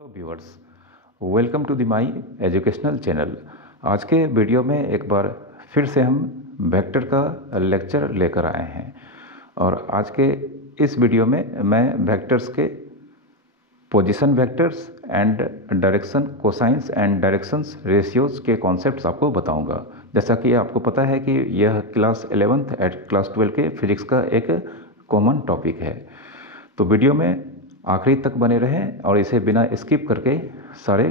Hello viewers, welcome to the my educational channel. आज के video में एक बार फिर से हम वेक्टर का लेक्चर लेकर आए हैं और आज के इस वीडियो में मैं वेक्टर्स के position vectors and direction cosines and directions ratios के कॉन्सेप्ट्स आपको बताऊंगा। जैसा कि आपको पता है कि यह क्लास 11th एट क्लास 12 के फिजिक्स का एक कॉमन टॉपिक है, तो वीडियो में आखिरी तक बने रहें और इसे बिना स्किप करके सारे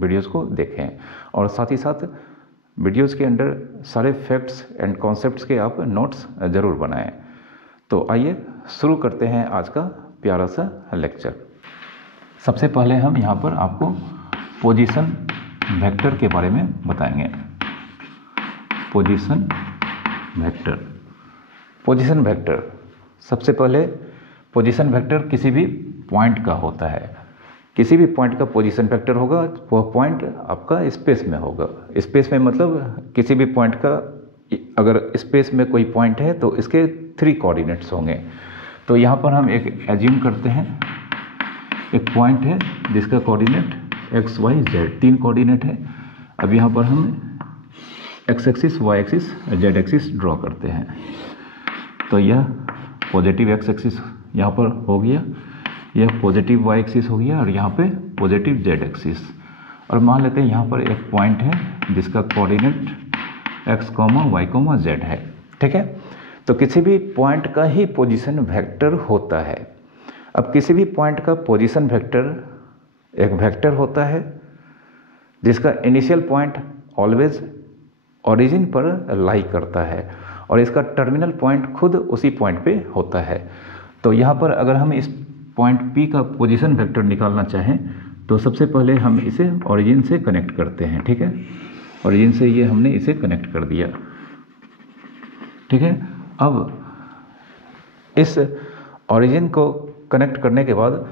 वीडियोस को देखें और साथ ही साथ वीडियोस के अंदर सारे फैक्ट्स एंड कॉन्सेप्ट्स के आप नोट्स ज़रूर बनाएं। तो आइए शुरू करते हैं आज का प्यारा सा लेक्चर। सबसे पहले हम यहाँ पर आपको पोजीशन वेक्टर के बारे में बताएंगे। पोजीशन वेक्टर सबसे पहले पोजीशन वेक्टर किसी भी पॉइंट का होता है। किसी भी पॉइंट का पोजीशन वेक्टर होगा, वह पॉइंट आपका स्पेस में होगा। स्पेस में मतलब किसी भी पॉइंट का, अगर स्पेस में कोई पॉइंट है तो इसके 3 कोऑर्डिनेट्स होंगे। तो यहाँ पर हम एक एज्यूम करते हैं, एक पॉइंट है जिसका coordinate x, y, z 3 coordinate है। अब यहाँ पर हम x axis, y axis, z axis draw करते हैं। तो यह पॉजिटिव x एक्सिस यहाँ पर हो गया, यह पॉजिटिव y एक्सिस हो गया और यहाँ पे पॉजिटिव z एक्सिस। और मान लेते हैं यहाँ पर एक पॉइंट है जिसका कोऑर्डिनेट x, y, z है। ठीक है, तो किसी भी पॉइंट का ही पोजीशन वेक्टर होता है। अब किसी भी पॉइंट का पोजीशन वेक्टर एक वेक्टर होता है जिसका इनिशियल पॉइंट ऑलवेज ओरिजिन पर लाई करता है और इसका टर्मिनल पॉइंट खुद उसी पॉइंट पे होता है। तो यहाँ पर अगर हम इस पॉइंट P का पोजीशन वेक्टर निकालना चाहें तो सबसे पहले हम इसे ओरिजिन से कनेक्ट करते हैं। ठीक है, ओरिजिन से ये हमने इसे कनेक्ट कर दिया। ठीक है, अब इस ओरिजिन को कनेक्ट करने के बाद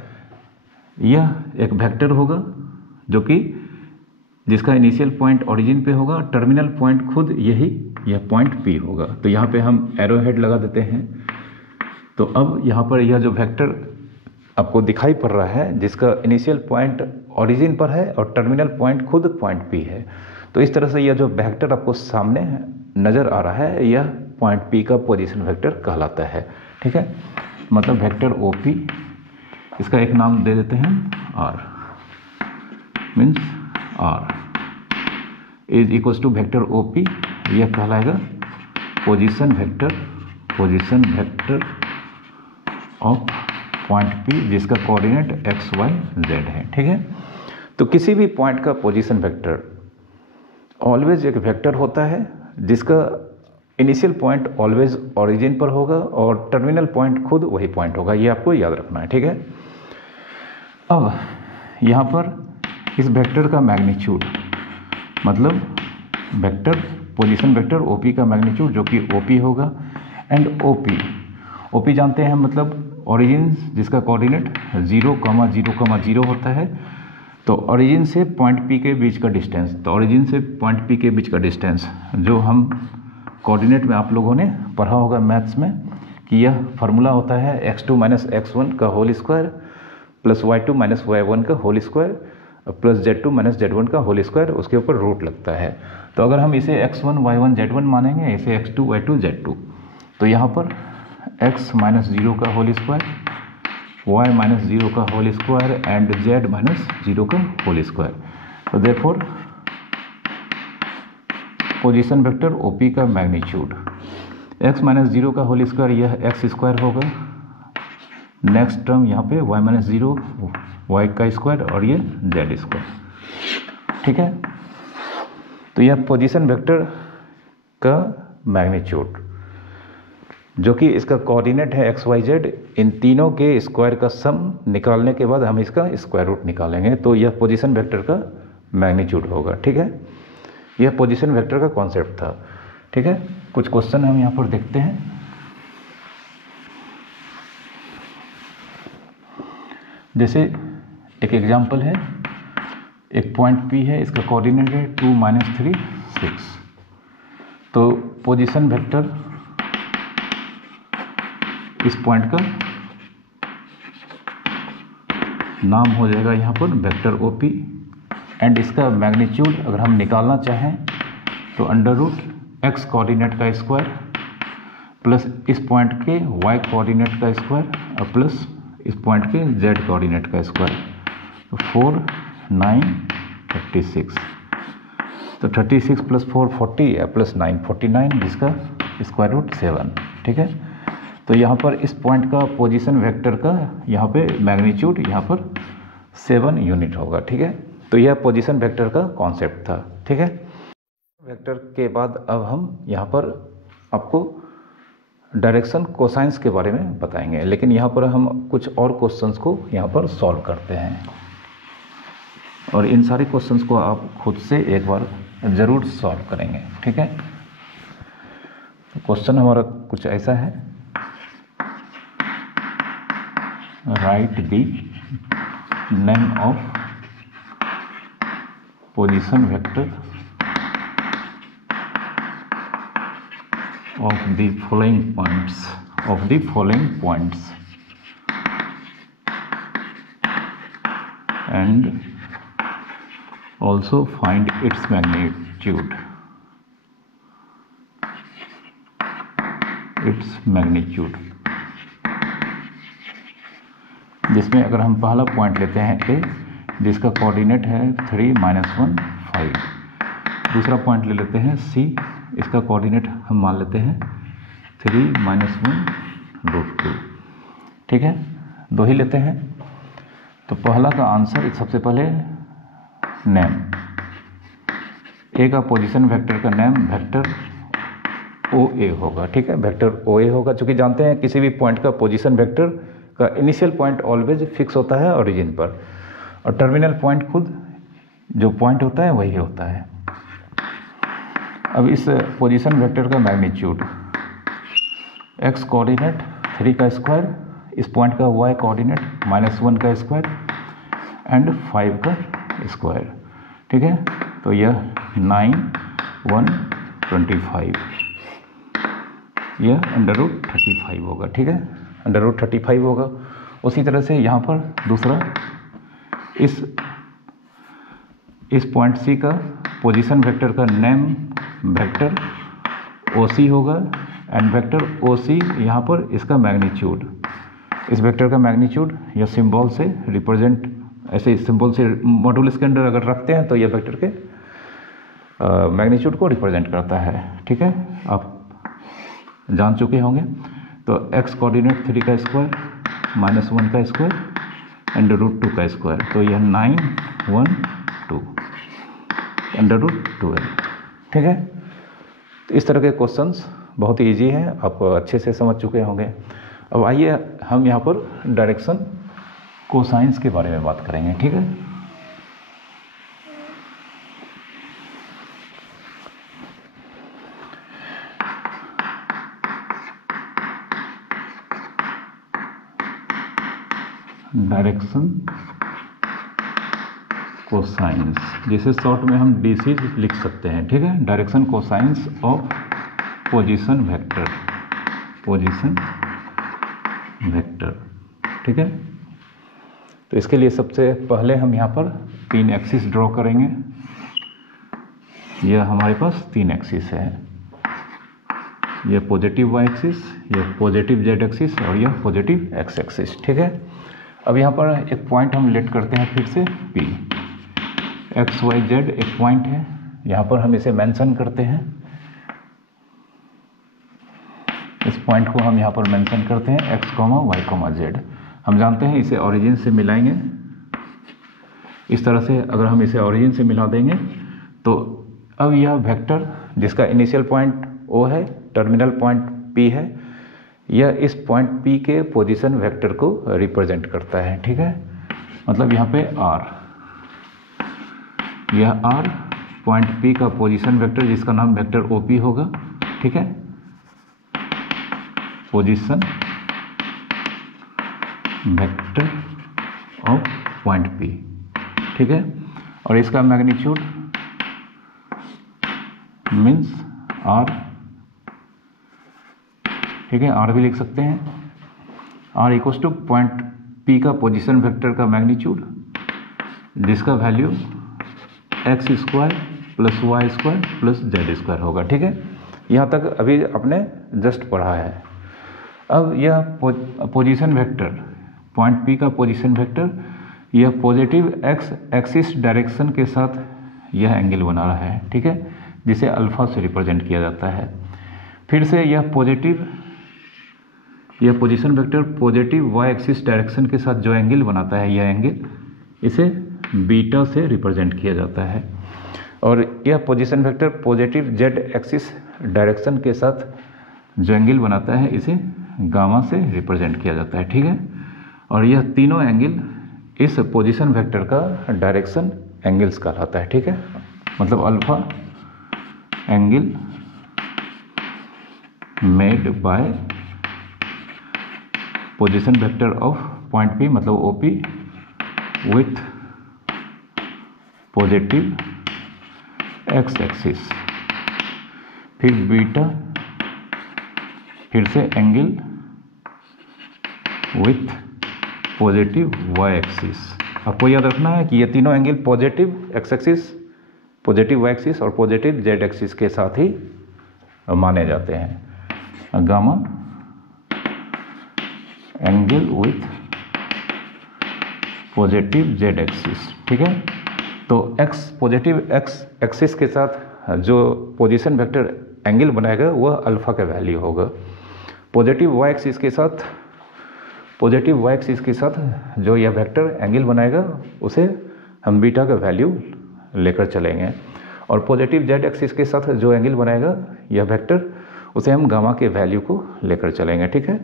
यह एक वेक्टर होगा जो कि जिसका इनिशियल पॉइंट ओरिजिन पे होगा, टर्मिनल पॉइंट खुद यह पॉइंट P होगा। तो यहाँ पे हम एरो हेड लगा देते हैं। तो अब यहाँ पर यह जो वेक्टर आपको दिखाई पड़ रहा है जिसका इनिशियल पॉइंट ओरिजिन पर है और टर्मिनल पॉइंट खुद पॉइंट P है, तो इस तरह से यह जो वेक्टर आपको सामने नज़र आ रहा है यह पॉइंट P का पोजीशन वेक्टर कहलाता है। ठीक है, मतलब वेक्टर OP, इसका एक नाम दे देते हैं R, means R is equals to vector OP। यह कहलाएगा position vector of point P जिसका कोऑर्डिनेट x, y, z है। ठीक है, तो किसी भी पॉइंट का पोजीशन वेक्टर ऑलवेज एक वेक्टर होता है जिसका इनिशियल पॉइंट ऑलवेज ओरिजिन पर होगा और टर्मिनल पॉइंट खुद वही पॉइंट होगा। ये आपको याद रखना है। ठीक है, अब यहाँ पर इस वेक्टर का मैग्नीट्यूड, मतलब वेक्टर पोजीशन वेक्टर OP का मैग्नीट्यूड जो कि OP होगा, एंड OP जानते हैं, मतलब ओरिजिन जिसका कोऑर्डिनेट 0, 0, 0 होता है। तो ओरिजिन से पॉइंट P के बीच का डिस्टेंस, तो ओरिजिन से पॉइंट P के बीच का डिस्टेंस जो हम कोऑर्डिनेट में आप लोगों ने पढ़ा होगा मैथ्स में कि यह फार्मूला होता है x2 - x1 का whole square plus y2 - y1 का whole square plus z2 - z1 का होल स्क्वायर, उसके ऊपर रूट लगता है। तो अगर हम इसे x1, y1, z1 मानेंगे, इसे x2, y2, z2, तो यहाँ पर x - 0 का होल स्क्वायर, y - 0 का होल स्क्वायर एंड z - 0 का होल स्क्वायर। तो देयरफॉर पोजीशन वेक्टर OP का मैग्नीट्यूड x - 0 का होल स्क्वायर, यह x स्क्वायर होगा। नेक्स्ट टर्म यहाँ पे y - 0 y का स्क्वायर और ये z स्क्वायर। ठीक है, तो यह पोजीशन वेक्टर का मैग्नीट्यूड जो कि इसका कोऑर्डिनेट है x, y, z, इन तीनों के स्क्वायर का सम निकालने के बाद हम इसका स्क्वायर रूट निकालेंगे, तो यह पोजीशन वेक्टर का मैग्नीट्यूड होगा। ठीक है, यह पोजीशन वेक्टर का कॉन्सेप्ट था। ठीक है, कुछ क्वेश्चन हम यहाँ पर देखते हैं। जैसे एक एग्जांपल है, एक पॉइंट P है, इसका कोऑर्डिनेट है 2, -3, 6। तो पोजीशन वेक्टर इस पॉइंट का नाम हो जाएगा यहाँ पर वेक्टर ओ पी, एंड इसका मैग्नीट्यूड अगर हम निकालना चाहें तो अंडर रूट एक्स कोऑर्डिनेट का स्क्वायर प्लस इस पॉइंट के वाई कोऑर्डिनेट का स्क्वायर और प्लस इस पॉइंट के जेड कोऑर्डिनेट का स्क्वायर, तो 4 9 36, तो 36 प्लस 4 40 प्लस 9 49, जिसका स्क्वायर रूट 7। ठीक है, तो यहाँ पर इस पॉइंट का पोजीशन वेक्टर का यहाँ पे मैग्नीट्यूड यहाँ पर 7 यूनिट होगा। ठीक है, तो यह पोजीशन वेक्टर का कॉन्सेप्ट था। ठीक है, वेक्टर के बाद अब हम यहाँ पर आपको डायरेक्शन कोसाइंस के बारे में बताएंगे, लेकिन यहाँ पर हम कुछ और क्वेश्चंस को यहाँ पर सॉल्व करते हैं, और इन सारे क्वेश्चंस को आप खुद से एक बार ज़रूर सॉल्व करेंगे। ठीक है, तो क्वेश्चन हमारा कुछ ऐसा है, right the name of position vector of the following points and also find its magnitude. जिसमें अगर हम पहला पॉइंट लेते हैं ए, जिसका कोऑर्डिनेट है 3 -1 5, दूसरा पॉइंट ले लेते हैं सी, इसका कोऑर्डिनेट हम मान लेते हैं 3 - 1 √2। ठीक है, दो ही लेते हैं। तो पहला का आंसर सबसे पहले नेम, ए का पोजीशन वेक्टर का नेम वेक्टर ओ ए होगा। ठीक है, वेक्टर ओ ए होगा, चूँकि जानते हैं किसी भी पॉइंट का पोजीशन वेक्टर का इनिशियल पॉइंट ऑलवेज फिक्स होता है ओरिजिन पर, और टर्मिनल पॉइंट खुद जो पॉइंट होता है वही होता है। अब इस पोजीशन वेक्टर का मैग्नीट्यूड एक्स कोऑर्डिनेट 3 का स्क्वायर, इस पॉइंट का वाई कोऑर्डिनेट -1 का स्क्वायर एंड 5 का स्क्वायर। ठीक है, तो यह 9 1 25, यह √35 होगा। ठीक है, √35 होगा। उसी तरह से यहाँ पर दूसरा इस पॉइंट सी का पोजीशन वेक्टर का नेम वेक्टर ओ सी होगा, एंड वेक्टर ओ सी यहाँ पर इसका मैग्नीट्यूड, इस वेक्टर का मैग्नीट्यूड यह सिंबल से रिप्रेजेंट, ऐसे सिंबल से मॉड्यूलस के अंदर अगर रखते हैं तो यह वेक्टर के मैग्नीट्यूड को रिप्रेजेंट करता है। ठीक है, आप जान चुके होंगे। तो एक्स कोऑर्डिनेट 3 का स्क्वायर -1 का स्क्वायर एंड √2 का स्क्वायर, तो यह 9 1 2 √12। ठीक है, तो इस तरह के क्वेश्चंस बहुत ही ईजी हैं, आप अच्छे से समझ चुके होंगे। अब आइए हम यहाँ पर डायरेक्शन कोसाइंस के बारे में बात करेंगे। ठीक है, डायरेक्शन कोसाइंस, जिसे शॉर्ट में हम डीसी लिख सकते हैं। ठीक है, direction cosines of position vector, ठीक है। तो इसके लिए सबसे पहले हम यहाँ पर 3 एक्सिस ड्रॉ करेंगे। यह हमारे पास 3 एक्सिस है, यह पॉजिटिव वाई एक्सिस, यह पॉजिटिव जेड एक्सिस और यह पॉजिटिव एक्स एक्सिस। ठीक है, अब यहाँ पर एक पॉइंट हम लेट करते हैं फिर से P, एक्स वाई जेड एक पॉइंट है, यहाँ पर हम इसे मेंशन करते हैं, इस पॉइंट को हम यहाँ पर मेंशन करते हैं x, y, z। हम जानते हैं इसे ओरिजिन से मिलाएंगे, इस तरह से अगर हम इसे ओरिजिन से मिला देंगे तो अब यह वेक्टर जिसका इनिशियल पॉइंट O है, टर्मिनल पॉइंट P है, यह इस पॉइंट P के पोजीशन वेक्टर को रिप्रेजेंट करता है। ठीक है, मतलब यहाँ पे R, यह R पॉइंट P का पोजीशन वेक्टर जिसका नाम वेक्टर OP होगा। ठीक है, position vector of point P। ठीक है, और इसका मैग्नीट्यूड मीन्स R। ठीक है, R भी लिख सकते हैं, R इक्वल्स टू पी का पोजीशन वेक्टर का मैग्नीट्यूड जिसका value X square plus Y square plus Z square होगा। ठीक है, यहाँ तक अभी आपने जस्ट पढ़ा है। अब यह पोजीशन वेक्टर, पॉइंट पी का पोजीशन वेक्टर, यह पॉजिटिव एक्स एक्सिस डायरेक्शन के साथ यह एंगल बना रहा है। ठीक है, जिसे अल्फा से रिप्रेजेंट किया जाता है। फिर से यह position vector positive Y axis direction के साथ जो एंगल बनाता है, यह एंगल इसे बीटा से रिप्रेजेंट किया जाता है। और यह position vector positive Z axis direction के साथ जो एंगल बनाता है, इसे गामा से रिप्रेजेंट किया जाता है। ठीक है, और यह तीनों एंगल इस पोजीशन वेक्टर का डायरेक्शन एंगल्स कहलाता है। ठीक है, मतलब alpha angle made by position vector of point P, मतलब OP with positive X axis, फिर बीटा, फिर से angle with positive Y axis. आपको याद रखना है कि ये तीनों angle positive X axis, positive Y axis और पॉजिटिव जेड एक्सिस के साथ ही माने जाते हैं। Gamma angle with positive Z axis. ठीक है, तो एक्स पॉजिटिव एक्स एक्सिस के साथ जो पोजीशन वेक्टर एंगल बनाएगा वह अल्फा का वैल्यू होगा। पॉजिटिव वाई एक्सिस के साथ जो यह वेक्टर एंगल बनाएगा उसे हम बीटा का वैल्यू लेकर चलेंगे। और पॉजिटिव जेड एक्सिस के साथ जो एंगल बनाएगा यह वेक्टर, उसे हम गामा के वैल्यू को लेकर चलेंगे। ठीक है,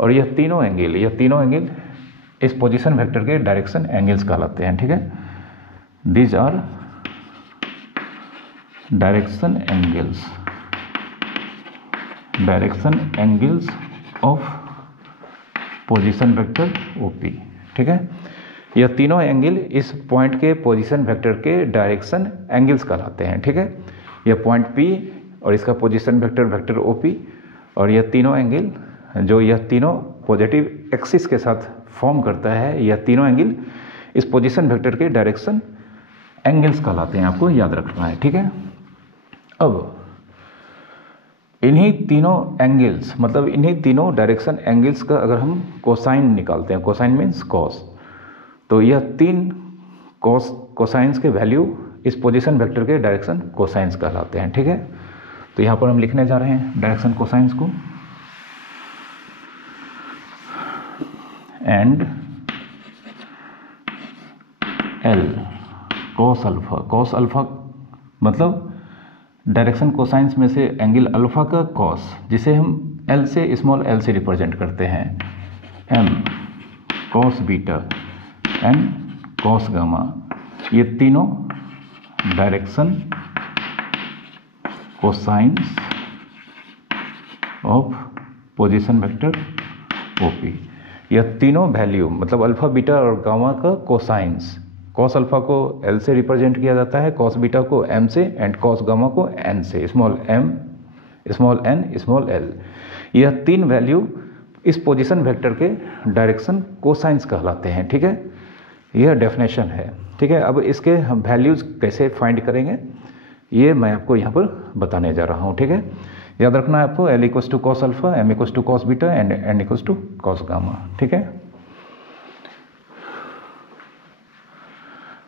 और यह तीनों एंगल इस पोजीशन वेक्टर के डायरेक्शन एंगल्स कहलाते हैं। ठीक है, these are direction angles of position vector OP. ठीक है, यह तीनों एंगल इस पॉइंट के पोजीशन वेक्टर के डायरेक्शन एंगल्स कहलाते हैं। ठीक है, यह पॉइंट पी और इसका पोजीशन वेक्टर ओपी, और यह तीनों एंगल जो यह तीनों पॉजिटिव एक्सिस के साथ फॉर्म करता है, यह तीनों एंगल इस पोजीशन वेक्टर के डायरेक्शन एंगल्स कहलाते हैं। आपको याद रखना है। ठीक है, अब इन्हीं तीनों एंगल्स, मतलब इन्हीं तीनों डायरेक्शन एंगल्स का अगर हम कोसाइन निकालते हैं, कोसाइन मीन्स कॉस, तो यह तीन कोसाइंस के वैल्यू इस पोजीशन वेक्टर के डायरेक्शन कोसाइंस कहलाते हैं। ठीक है, तो यहाँ पर हम लिखने जा रहे हैं डायरेक्शन कोसाइंस को। एंड एल कॉस अल्फा मतलब डायरेक्शन कोसाइंस में से एंगल अल्फा का कॉस, जिसे हम एल से स्मॉल एल से रिप्रेजेंट करते हैं, M cos beta N cos gamma, ये तीनों direction cosines of position vector OP. यह तीनों वैल्यू मतलब अल्फा बीटा और गामा का कोसाइंस, कॉस अल्फा को एल से रिप्रेजेंट किया जाता है, कॉस बीटा को एम से एंड कॉस गामा को एन से, small M small N small L. यह तीन वैल्यू इस पोजीशन वेक्टर के डायरेक्शन कोसाइंस कहलाते हैं। ठीक है, यह डेफिनेशन है। ठीक है, अब इसके हम वैल्यूज कैसे फाइंड करेंगे ये मैं आपको यहाँ पर बताने जा रहा हूँ। ठीक है, याद रखना है आपको, L equals to cos alpha, M equals to cos beta and N equals to cos gamma. ठीक है,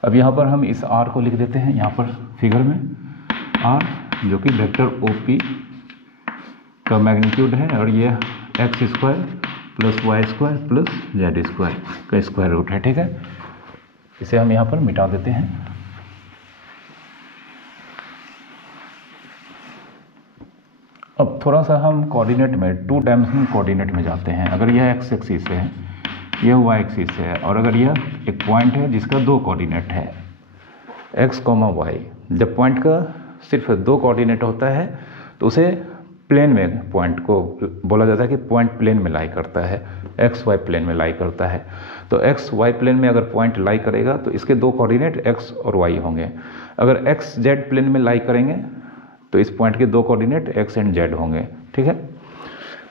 अब यहाँ पर हम इस आर को लिख देते हैं यहाँ पर फिगर में, आर जो कि वेक्टर ओपी का मैग्नीट्यूड है, और ये X square plus Y square plus Z square का स्क्वायर रूट है। ठीक है, इसे हम यहाँ पर मिटा देते हैं। अब थोड़ा सा हम कोऑर्डिनेट में 2 डायमेंशनल कोऑर्डिनेट में जाते हैं। अगर यह एक्स एक्सिस है, यह वाई एक्सिस है, और अगर यह एक पॉइंट है जिसका 2 कोऑर्डिनेट है एक्स कॉमा वाई, जब पॉइंट का सिर्फ 2 कोऑर्डिनेट होता है तो उसे प्लेन में पॉइंट को बोला जाता है कि पॉइंट प्लेन में लाई करता है, एक्स वाई प्लेन में लाई करता है। तो एक्स वाई प्लेन में अगर पॉइंट लाई करेगा तो इसके 2 कोऑर्डिनेट एक्स और वाई होंगे। अगर एक्स जेड प्लेन में लाई करेंगे तो इस पॉइंट के 2 कोऑर्डिनेट एक्स एंड जेड होंगे। ठीक है,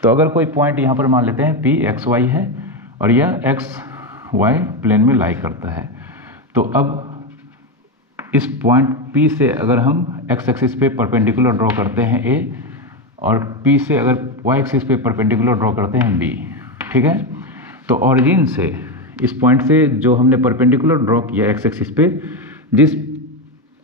तो अगर कोई पॉइंट यहाँ पर मान लेते हैं पी एक्स वाई है और यह एक्स y प्लेन में लाई करता है। तो अब इस पॉइंट P से अगर हम x एक्सिस पे परपेंडिकुलर ड्रॉ करते हैं A, और P से अगर y एक्सिस पे परपेंडिकुलर ड्रॉ करते हैं B, ठीक है। तो ऑरिजिन से इस पॉइंट से जो हमने परपेंडिकुलर ड्रॉ किया x एक्सिस पे, जिस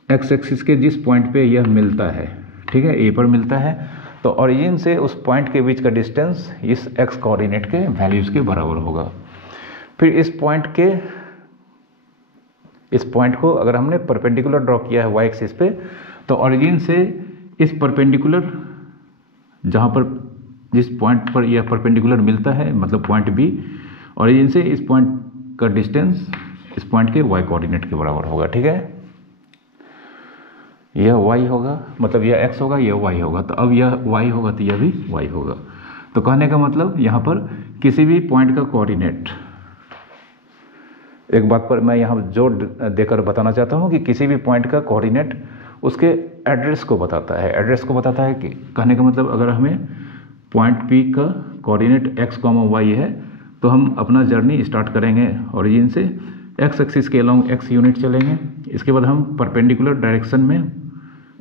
x एक्सिस के जिस पॉइंट पे यह मिलता है, ठीक है, A पर मिलता है, तो ऑरिजिन से उस पॉइंट के बीच का डिस्टेंस इस x कोऑर्डिनेट के वैल्यूज़ के बराबर होगा। फिर इस पॉइंट को अगर हमने परपेंडिकुलर ड्रॉ किया है y एक्सिस पे, तो ऑरिजिन से इस परपेंडिकुलर जहाँ पर जिस पॉइंट पर यह परपेंडिकुलर मिलता है, मतलब पॉइंट B, ऑरिजिन से इस पॉइंट का डिस्टेंस इस पॉइंट के y कोऑर्डिनेट के बराबर होगा, ठीक है। यह y होगा, मतलब यह x होगा, यह y होगा। तो अब यह y होगा तो यह भी y होगा। तो कहने का मतलब यहाँ पर किसी भी पॉइंट का कोऑर्डिनेट, एक बात पर मैं यहाँ जोर देकर बताना चाहता हूँ कि किसी भी पॉइंट का कोऑर्डिनेट उसके एड्रेस को बताता है। एड्रेस को बताता है कि कहने का मतलब अगर हमें पॉइंट P का कोऑर्डिनेट x, y है, तो हम अपना जर्नी स्टार्ट करेंगे ओरिजिन से, x एक्सिस के अलोंग x यूनिट चलेंगे। इसके बाद हम परपेंडिकुलर डायरेक्शन में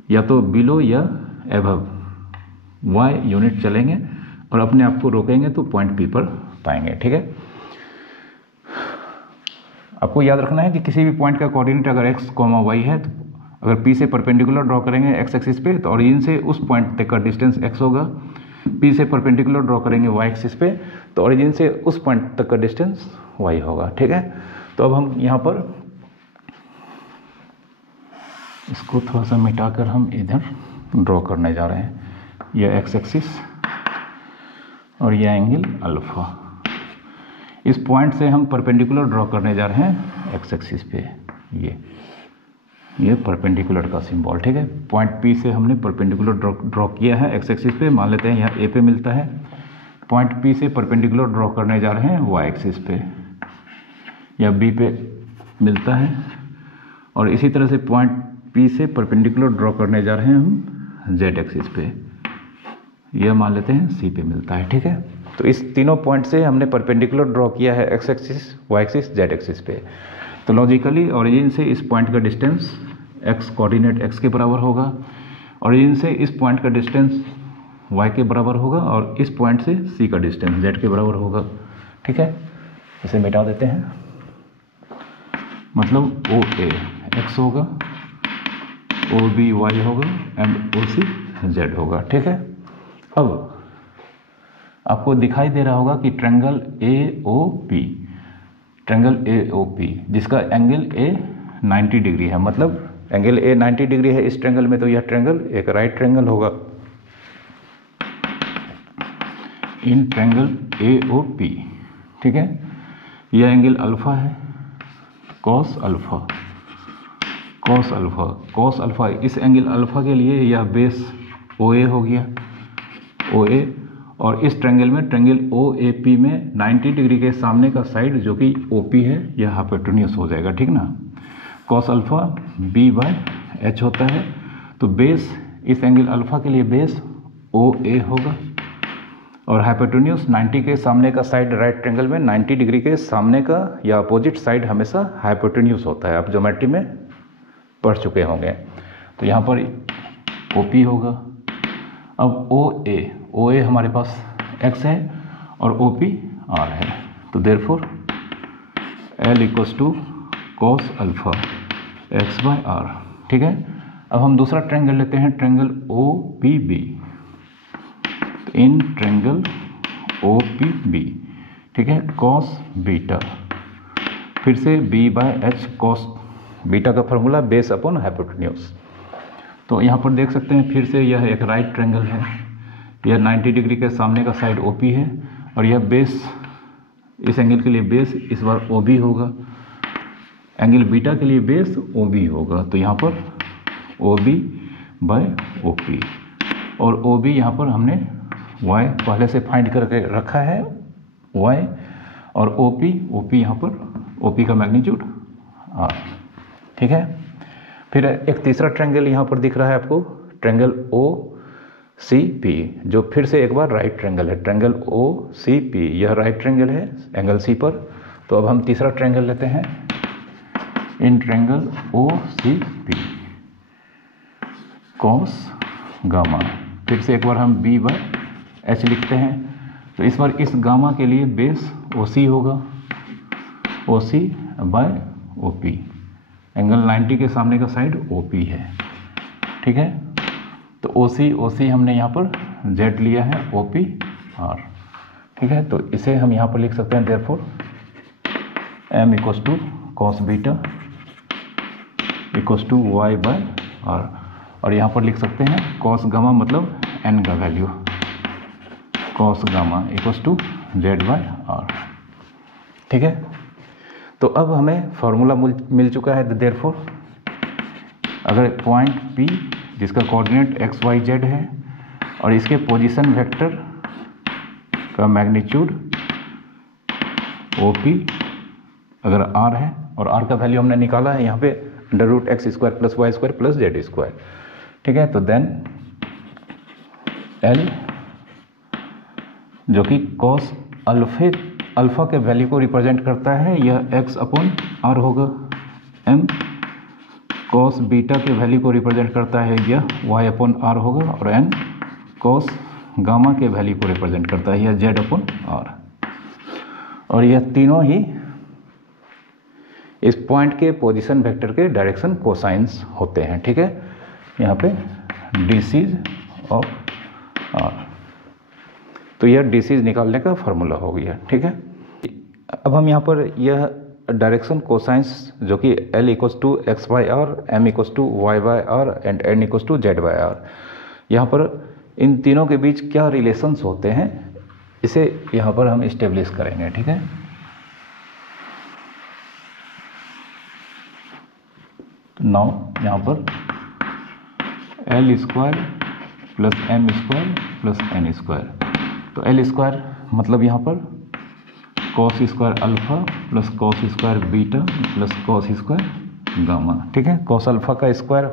या तो बिलो या एबव y यूनिट चलेंगे और अपने आप को रोकेंगे तो पॉइंट P पर पाएंगे, ठीक है। आपको याद रखना है कि किसी भी पॉइंट का कोऑर्डिनेट अगर x, y है, तो अगर P से परपेंडिकुलर ड्रॉ करेंगे x एक्सिस पे, तो ओरिजिन से उस पॉइंट तक का डिस्टेंस x होगा। P से परपेंडिकुलर ड्रॉ करेंगे y एक्सिस पे, तो ओरिजिन से उस पॉइंट तक का डिस्टेंस y होगा, ठीक है। तो अब हम यहाँ पर इसको थोड़ा सा मिटाकर हम इधर ड्रॉ करने जा रहे हैं, यह x एक्सिस और यह एंगल अल्फा। इस पॉइंट से हम परपेंडिकुलर ड्रॉ करने जा रहे हैं x एक्सिस पे, ये परपेंडिकुलर का सिंबल, ठीक है। पॉइंट P से हमने परपेंडिकुलर ड्रॉ किया है x एक्सिस पे, मान लेते हैं यहाँ A पे मिलता है। पॉइंट P से परपेंडिकुलर ड्रॉ करने जा रहे हैं y एक्सिस पे, या B पे मिलता है, और इसी तरह से पॉइंट P से परपेंडिकुलर ड्रॉ करने जा रहे हैं हम z एक्सिस पे, यह मान लेते हैं C पे मिलता है, ठीक है। तो इस तीनों पॉइंट से हमने परपेंडिकुलर ड्रॉ किया है x axis, y axis, z axis पे। तो लॉजिकली ओरिजिन से इस पॉइंट का डिस्टेंस x कोऑर्डिनेट x के बराबर होगा, ओरिजिन से इस पॉइंट का डिस्टेंस y के बराबर होगा, और इस पॉइंट से C का डिस्टेंस z के बराबर होगा, ठीक है। इसे मिटा देते हैं, मतलब OA x होगा, OB y होगा एंड OC z होगा, ठीक है। अब आपको दिखाई दे रहा होगा कि ट्रायंगल AOP, जिसका एंगल A 90 डिग्री है, मतलब एंगल A 90 डिग्री है इस ट्रायंगल में, तो यह ट्रायंगल एक राइट ट्रायंगल होगा। इन ट्रायंगल AOP, ठीक है, यह एंगल अल्फा है, कॉस अल्फा। इस एंगल अल्फा के लिए यह बेस OA हो गया, OA। और इस ट्रायंगल में, ट्रायंगल OAP में 90 डिग्री के सामने का साइड जो कि OP है, यह हाइपोटेन्यूस हो जाएगा, ठीक ना। कॉस अल्फा B/H होता है, तो बेस इस एंगल अल्फा के लिए बेस OA होगा, और हाइपोटेन्यूस 90 के सामने का साइड राइट ट्रायंगल में 90 डिग्री के सामने का या अपोजिट साइड हमेशा हाइपोटेन्यूस होता है, आप ज्योमेट्री में पढ़ चुके होंगे। तो यहाँ पर OP होगा। अब OA हमारे पास x है और OP R है, तो therefore L = cos alpha x/r, ठीक है। अब हम दूसरा ट्रायंगल लेते हैं, triangle OPB। In triangle OPB, ठीक है, cos बीटा, फिर से B/H cos बीटा का फॉर्मूला बेस अपॉन हाइपोटेन्यूस। तो यहाँ पर देख सकते हैं फिर से यह एक राइट ट्रायंगल है, यह 90 डिग्री के सामने का साइड OP है, और यह बेस, इस एंगल के लिए बेस इस बार OB होगा, एंगल बीटा के लिए बेस OB होगा। तो यहाँ पर OB/OP, और OB यहाँ पर हमने y पहले से फाइंड करके रखा है y, और OP यहाँ पर OP का मैग्नीट्यूड R, ठीक है। फिर एक तीसरा ट्रायंगल यहाँ पर दिख रहा है आपको, ट्रायंगल OCP, जो फिर से एक बार राइट ट्रायंगल है। ट्रायंगल OCP यह राइट ट्रायंगल है एंगल C पर, तो अब हम तीसरा ट्रायंगल लेते हैं, in triangle O C P cos gamma. फिर से एक बार हम बी बाय एच लिखते हैं। तो इस बार इस गामा के लिए बेस ओ सी होगा, ओ सी बाय ओ पी। एंगल 90 के सामने का साइड ओ पी है, ठीक है। तो ओ सी हमने यहाँ पर जेड लिया है, ओ पी आर, ठीक है। तो इसे हम यहाँ पर लिख सकते हैं therefore M equals to cos beta equals to Y by R. और यहाँ पर लिख सकते हैं कॉस गामा मतलब एन का value, cos gamma equals to Z by R, ठीक है। तो अब हमें फॉर्मूला मिल चुका है। देयरफॉर अगर पॉइंट P जिसका कोऑर्डिनेट एक्स वाई जेड है और इसके पोजीशन वेक्टर का मैग्नीट्यूड OP अगर R है, और R का वैल्यू हमने निकाला है यहाँ पे √x² + y² + z², ठीक है। तो देन L जो कि कॉस अल्फा के वैल्यू को रिप्रेजेंट करता है, यह x/r होगा। M कॉस बीटा के वैल्यू को रिप्रेजेंट करता है, यह y/r होगा। और n कॉस गामा के वैल्यू को रिप्रेजेंट करता है, यह z/r। और यह तीनों ही इस पॉइंट के पोजीशन वेक्टर के डायरेक्शन कोसाइंस होते हैं, ठीक है। यहाँ पे डीसीज ऑफ r, तो यह डीसीज निकालने का फॉर्मूला हो गया, ठीक है। अब हम यहाँ पर यह डायरेक्शन कोसाइंस जो कि L equals to X by R, M equals to Y by R and N equals to Z by R, यहाँ पर इन तीनों के बीच क्या रिलेशंस होते हैं इसे यहाँ पर हम इस्टेब्लिश करेंगे, ठीक है। तो नाउ यहाँ पर L² + M² + N², तो L² मतलब यहाँ पर cos² alpha + cos² beta + cos² gamma, ठीक है। cos अल्फा का स्क्वायर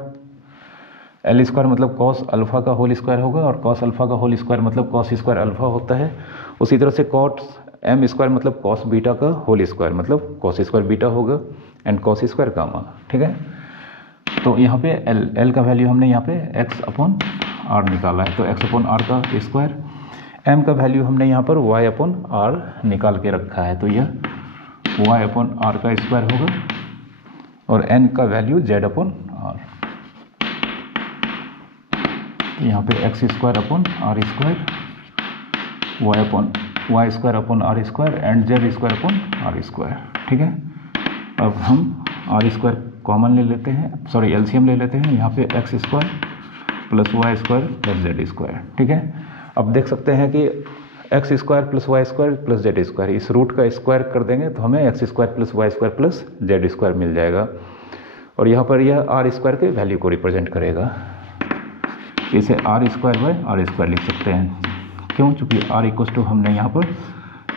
L² मतलब cos अल्फा का होल स्क्वायर होगा, और cos अल्फा का होल स्क्वायर मतलब cos² अल्फा होता है। उसी तरह से cos M² मतलब cos बीटा का होल स्क्वायर मतलब cos² बीटा होगा एंड cos² गामा, ठीक है। तो यहाँ पे L का वैल्यू हमने यहाँ पे x/r निकाला है, तो x/r का स्क्वायर। M का वैल्यू हमने यहाँ पर y/r निकाल के रखा है, तो यह y/r का स्क्वायर होगा। और N का वैल्यू z/r, यहाँ पे x² y²/r² एंड z²/r², ठीक है। अब हम r² कॉमन ले लेते हैं, सॉरी एलसीएम ले लेते हैं, यहाँ पे x² + y² + z², ठीक है। अब देख सकते हैं कि x² + y² + z², इस रूट का स्क्वायर कर देंगे तो हमें x² + y² + z² मिल जाएगा। और यहाँ पर यह r² के वैल्यू को रिप्रेजेंट करेगा, इसे r²/r² लिख सकते हैं। क्यों? चूँकि r इक्वस टू हमने यहाँ पर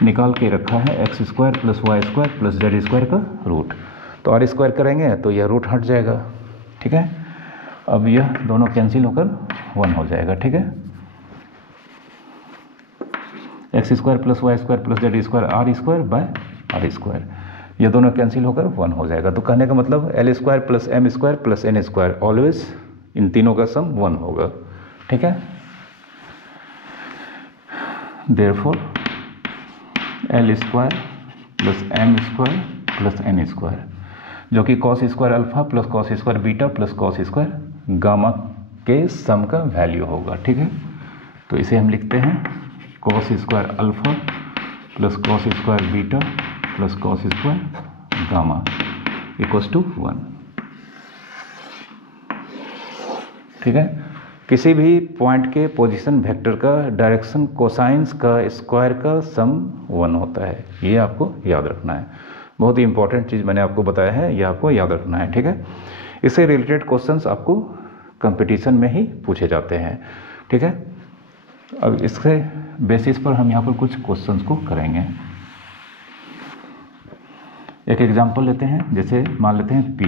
निकाल के रखा है x² + y² + z² का रूट, तो r² करेंगे तो यह रूट हट जाएगा, ठीक है। अब यह दोनों कैंसिल होकर 1 हो जाएगा, ठीक है। x² + y² + z² r²/r², ये दोनों कैंसिल होकर 1 हो जाएगा। तो कहने का मतलब L² + M² + N² always in तीनों का सम 1 होगा, ठीक है। देयरफॉर L² + M² + N² जो कि cos² alpha + cos² beta + cos² gamma के सम का वैल्यू होगा, ठीक है। तो इसे हम लिखते हैं cos² alpha + cos² beta + cos² gamma equals to 1, ठीक है। किसी भी पॉइंट के पोजीशन वेक्टर का डायरेक्शन कोसाइंस का स्क्वायर का सम 1 होता है, ये आपको याद रखना है। बहुत ही इंपॉर्टेंट चीज़ मैंने आपको बताया है, ये आपको याद रखना है, ठीक है। इससे रिलेटेड क्वेश्चंस आपको कंपटीशन में ही पूछे जाते हैं, ठीक है। अब इसके बेसिस पर हम यहाँ पर कुछ क्वेश्चंस को करेंगे। एक एग्जांपल लेते हैं, जैसे मान लेते हैं P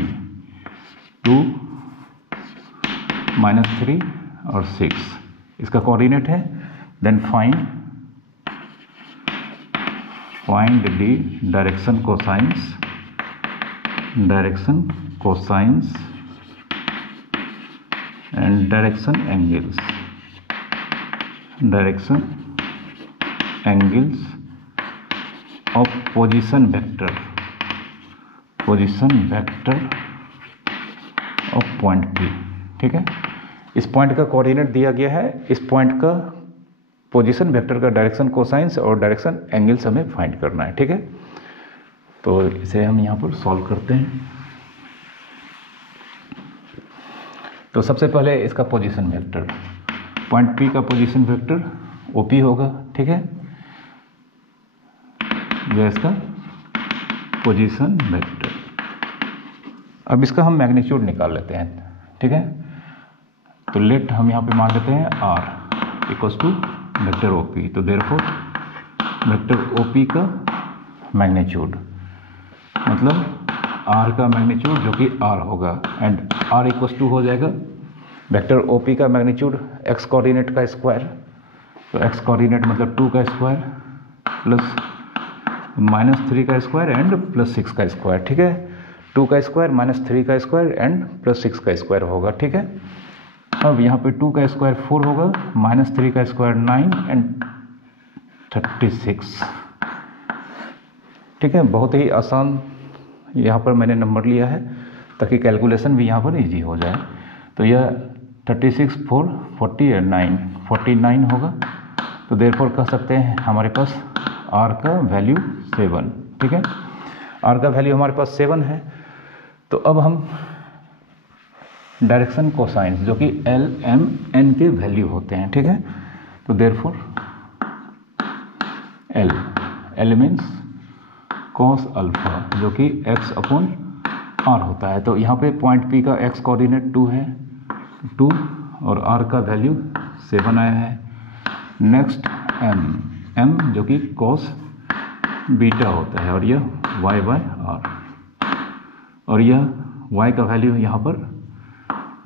2 -3 और 6 इसका कोऑर्डिनेट है। Then find find the direction cosines and direction angles of position vector of point P। ठीक है, इस पॉइंट का कोऑर्डिनेट दिया गया है, इस पॉइंट का पोजीशन वेक्टर का डायरेक्शन कोसाइंस और डायरेक्शन एंगल्स हमें फाइंड करना है। ठीक है, तो इसे हम यहाँ पर सॉल्व करते हैं। तो सबसे पहले इसका पोजीशन वेक्टर, पॉइंट P का पोजीशन वेक्टर OP होगा। ठीक है, यह इसका पोजीशन वेक्टर। अब इसका हम मैग्नीट्यूड निकाल लेते हैं। ठीक है, तो लेट हम यहाँ पे मान लेते हैं R equals to vector OP। तो देयरफॉर वेक्टर OP का मैग्नीट्यूड मतलब R का मैग्नीट्यूड जो कि R होगा, एंड R इक्वल्स टू हो जाएगा वेक्टर OP का मैग्नीट्यूड x कोऑर्डिनेट का स्क्वायर। तो x कोऑर्डिनेट मतलब 2 का स्क्वायर प्लस -3 का स्क्वायर एंड प्लस 6 का स्क्वायर। ठीक है, 2 का स्क्वायर -3 का स्क्वायर एंड प्लस 6 का स्क्वायर होगा। ठीक है, अब यहाँ पे 2 का स्क्वायर 4 होगा, -3 का स्क्वायर 9 एंड 36। ठीक है, बहुत ही आसान यहाँ पर मैंने नंबर लिया है ताकि कैलकुलेशन भी यहाँ पर इजी हो जाए। तो यह 36 4 40 और 9 49 होगा। तो देयरफॉर कह सकते हैं हमारे पास R का वैल्यू 7। ठीक है, R का वैल्यू हमारे पास 7 है। तो अब हम डायरेक्शन कोसाइंस जो कि L M N के वैल्यू होते हैं। ठीक है, तो therefore L means cos alpha जो कि x अपॉन R होता है। तो यहाँ पे पॉइंट P का x कोऑर्डिनेट 2 है, 2 और R का वैल्यू 7 आया है। नेक्स्ट M जो कि cos बीटा होता है और यह y बाय R, और यह y का वैल्यू यहाँ पर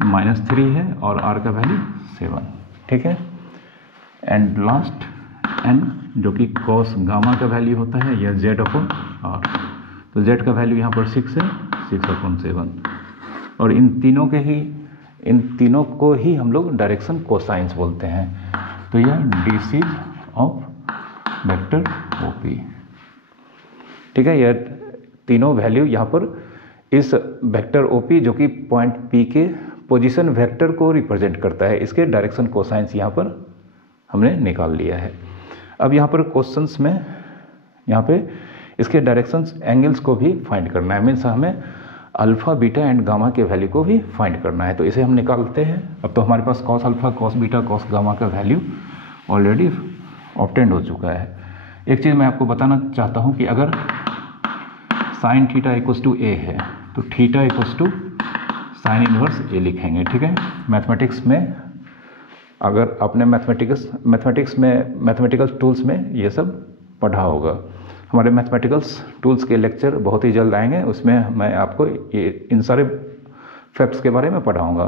-3 है और R का वैल्यू 7। ठीक है, एंड लास्ट N जो कि cos गामा का वैल्यू होता है, यह Z अपॉन R। तो Z का वैल्यू यहाँ पर 6 है, 6 अपॉन 7। और इन तीनों को ही हम लोग डायरेक्शन कोसाइंस बोलते हैं। तो यह DC ऑफ वेक्टर OP। ठीक है, यह तीनों वैल्यू यहाँ पर इस वेक्टर OP जो कि पॉइंट P के पोजीशन वेक्टर को रिप्रेजेंट करता है, इसके डायरेक्शन कोसाइंस यहाँ पर हमने निकाल लिया है। अब यहाँ पर क्वेश्चंस में यहाँ पे इसके डायरेक्शंस एंगल्स को भी फाइंड करना है, मीन्स हमें अल्फा बीटा एंड गामा के वैल्यू को भी फाइंड करना है। तो इसे हम निकालते हैं। अब तो हमारे पास cos alpha cos beta cos gamma का वैल्यू ऑलरेडी ऑब्टेंड हो चुका है। एक चीज़ मैं आपको बताना चाहता हूँ कि अगर sine theta equals to A है तो theta equals to sine inverse A लिखेंगे। ठीक है, मैथमेटिक्स में अगर आपने मैथमेटिकल टूल्स में ये सब पढ़ा होगा। हमारे मैथमेटिकल्स टूल्स के लेक्चर बहुत ही जल्द आएंगे, उसमें मैं आपको इन सारे फैक्ट्स के बारे में पढ़ाऊँगा।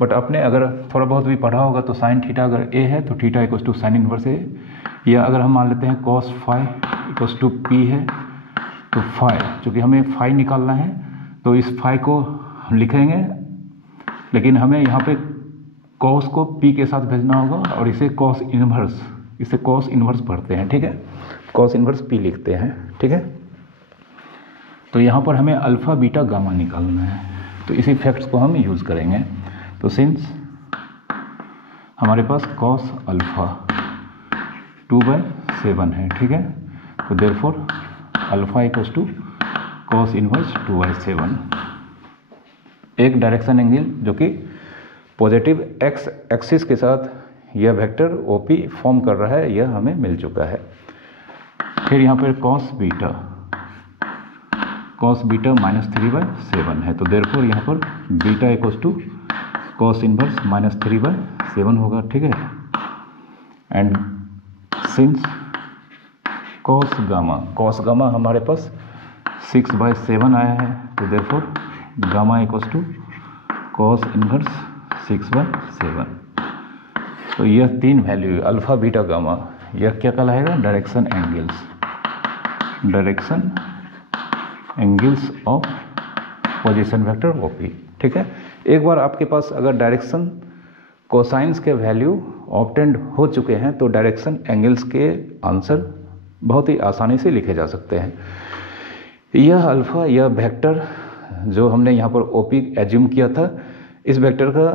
बट आपने अगर थोड़ा बहुत भी पढ़ा होगा तो साइन थीटा अगर A है तो theta equals to sine inverse A, या अगर हम मान लेते हैं cos phi equals to P है तो फाई, चूँकि हमें फाई निकालना है तो इस फाई को लिखेंगे, लेकिन हमें यहाँ पे cos को P के साथ भेजना होगा और इसे cos इनवर्स पढ़ते हैं। ठीक है, cos इनवर्स P लिखते हैं। ठीक है, तो यहाँ पर हमें अल्फ़ा बीटा गामा निकालना है, तो इसी फैक्ट्स को हम यूज़ करेंगे। तो सिंस हमारे पास cos अल्फ़ा 2/7 है। ठीक है, तो therefore alpha equals to cos inverse 2/7। एक डायरेक्शन एंगल जो कि पॉजिटिव x एक्सिस के साथ यह वेक्टर OP फॉर्म कर रहा है, यह हमें मिल चुका है। फिर यहाँ पर cos बीटा -3/7 है। तो देयरफॉर यहाँ पर beta equals to cos inverse -3/7 होगा। ठीक है, एंड सिंस cos गामा हमारे पास 6/7 आया है, तो therefore gamma equals to cos inverse 6/7। तो यह तीन वैल्यू अल्फ़ा बीटा गामा, यह क्या कहलाएगा? Direction angles. Direction angles of position vector OP. ठीक है, एक बार आपके पास अगर डायरेक्शन कोसाइंस के वैल्यू ऑब्टेंड हो चुके हैं तो डायरेक्शन एंगल्स के आंसर बहुत ही आसानी से लिखे जा सकते हैं। यह अल्फा, यह वेक्टर जो हमने यहाँ पर ओपी एज्यूम किया था, इस वेक्टर का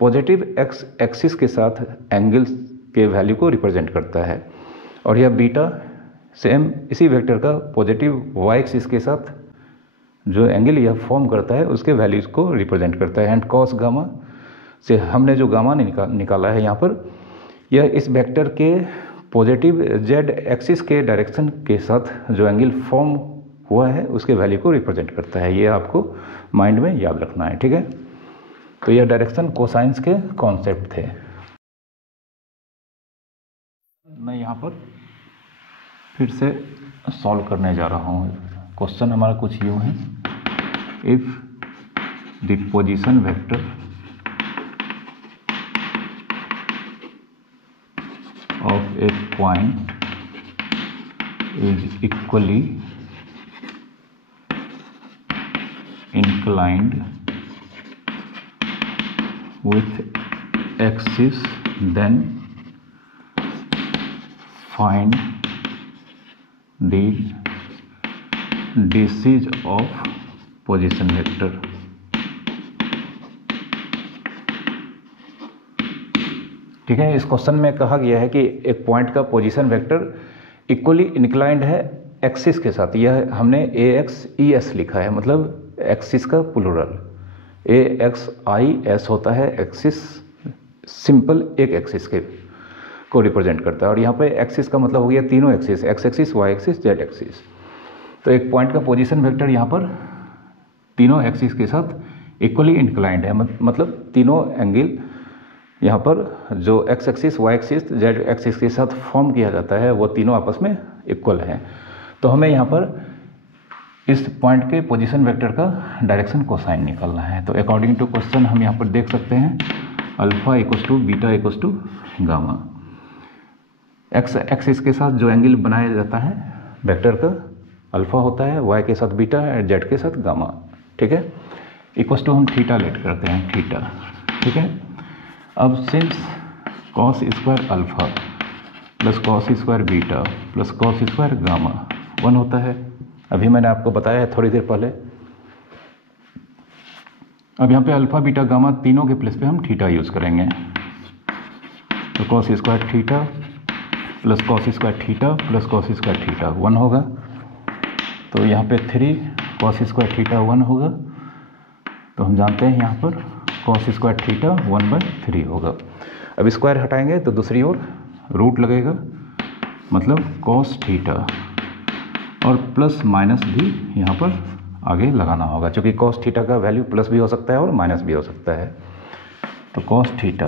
पॉजिटिव एक्स एक्सिस के साथ एंगल्स के वैल्यू को रिप्रेजेंट करता है, और यह बीटा सेम इसी वेक्टर का पॉजिटिव वाई एक्सिस के साथ जो एंगल यह फॉर्म करता है उसके वैल्यूज को रिप्रेजेंट करता है। एंड कॉस गामा से हमने जो गामा निकाला है यहाँ पर, यह इस वेक्टर के पॉजिटिव जेड एक्सिस के डायरेक्शन के साथ जो एंगल फॉर्म हुआ है उसके वैल्यू को रिप्रेजेंट करता है। ये आपको माइंड में याद रखना है। ठीक है, तो यह डायरेक्शन कोसाइंस के कॉन्सेप्ट थे। मैं यहाँ पर फिर से सॉल्व करने जा रहा हूँ। क्वेश्चन हमारा कुछ यूँ है, if the position vector of a point is equally inclined with axis, then find the disease of position vector। ठीक है, इस क्वेश्चन में कहा गया है कि एक पॉइंट का पोजीशन वेक्टर इक्वली इंक्लाइंड है एक्सिस के साथ। यह हमने ए एक्स ई एस लिखा है, मतलब एक्सिस का plural A X I S होता है। एक्सिस सिंपल एक एक्सिस के को रिप्रेजेंट करता है, और यहाँ पे एक्सिस का मतलब हो गया तीनों axis, X axis, Y axis, Z axis. तो एक पॉइंट का पोजीशन वेक्टर यहाँ पर तीनों एक्सिस के साथ इक्वली इंक्लाइंड है, मतलब तीनों एंगल यहाँ पर जो X axis, Y axis, Z axis के साथ फॉर्म किया जाता है वो तीनों आपस में इक्वल हैं। तो हमें यहाँ पर इस पॉइंट के पोजीशन वेक्टर का डायरेक्शन कोसाइन निकालना है। तो अकॉर्डिंग टू क्वेश्चन हम यहाँ पर देख सकते हैं alpha equals to beta equals to gamma. X axis के साथ जो एंगल बनाया जाता है वेक्टर का अल्फा होता है, वाई के साथ बीटा, जेड के साथ गामा। ठीक है, इक्वस टू हम थीटा लेट करते हैं, थीटा। ठीक है, अब since cos square alpha plus cos square beta plus cos square gamma 1 होता है, अभी मैंने आपको बताया है थोड़ी देर पहले। अब यहाँ पे अल्फा बीटा गामा तीनों के प्लेस पे हम थीटा यूज़ करेंगे, तो cos square theta plus cos square theta plus cos square theta 1 होगा। तो यहाँ पे 3 कॉस स्क्वायर थीटा 1 होगा। तो हम जानते हैं यहाँ पर कॉस स्क्वायर थीटा 1/3 होगा। अब स्क्वायर हटाएंगे तो दूसरी ओर रूट लगेगा, मतलब कॉस थीटा, और प्लस माइनस भी यहाँ पर आगे लगाना होगा, क्योंकि कॉस थीटा का वैल्यू प्लस भी हो सकता है और माइनस भी हो सकता है। तो कॉस थीटा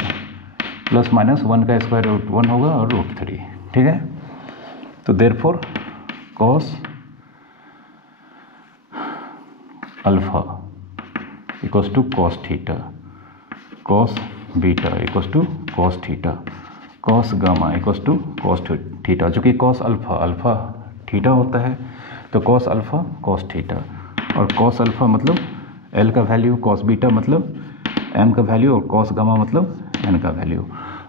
प्लस माइनस 1 का स्क्वायर रूट 1 होगा और रूट 3। ठीक है, तो therefore cos alpha equals to cos theta, cos beta equals to cos theta, cos gamma equals to cos theta. जो कि कॉस अल्फा थीटा होता है, तो कॉस अल्फा कॉस थीटा, और कॉस अल्फा मतलब एल का वैल्यू, कॉस बीटा मतलब M का वैल्यू, और कॉस गामा मतलब एन का वैल्यू।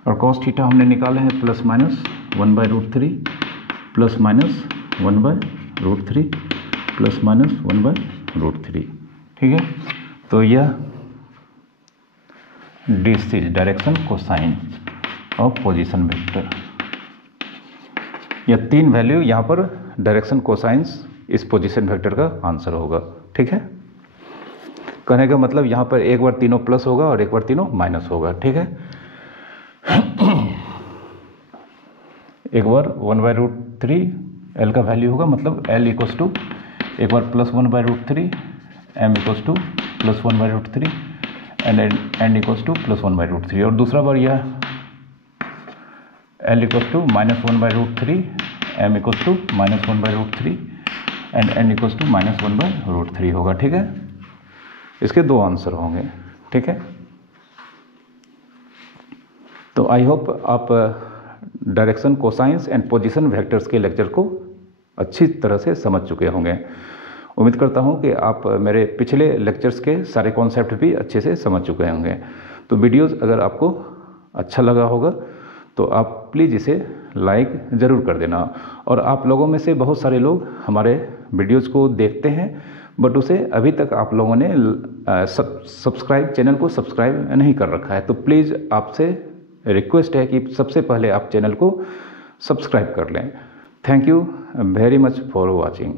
और कॉस थीटा हमने निकाले हैं plus minus 1/√3 plus minus 1/√3 plus minus 1/√3। ठीक है, तो यह this is direction cosine of position vector. यह 3 वैल्यू यहाँ पर डायरेक्शन कोसाइंस इस पोजीशन वेक्टर का आंसर होगा। ठीक है, कहने का मतलब यहाँ पर एक बार तीनों प्लस होगा और एक बार तीनों माइनस होगा। ठीक है, एक बार 1/√3 एल का वैल्यू होगा, मतलब एल इक्वल्स टू एक बार plus 1/√3, M equals to plus 1/√3 and equals to plus 1/√3, और दूसरा बार यह L equals to minus 1/√3, M equals to minus 1/√3 and N equals to minus 1/√3 होगा। ठीक है, इसके 2 आंसर होंगे। ठीक है, तो आई होप आप direction cosines and position vectors के लेक्चर को अच्छी तरह से समझ चुके होंगे। उम्मीद करता हूँ कि आप मेरे पिछले लेक्चर्स के सारे कॉन्सेप्ट भी अच्छे से समझ चुके होंगे। तो वीडियोज़ अगर आपको अच्छा लगा होगा तो आप प्लीज़ इसे लाइक ज़रूर कर देना। और आप लोगों में से बहुत सारे लोग हमारे वीडियोज़ को देखते हैं बट उसे अभी तक आप लोगों ने चैनल को सब्सक्राइब नहीं कर रखा है। तो प्लीज़ आपसे रिक्वेस्ट है कि सबसे पहले आप चैनल को सब्सक्राइब कर लें। Thank you very much for watching.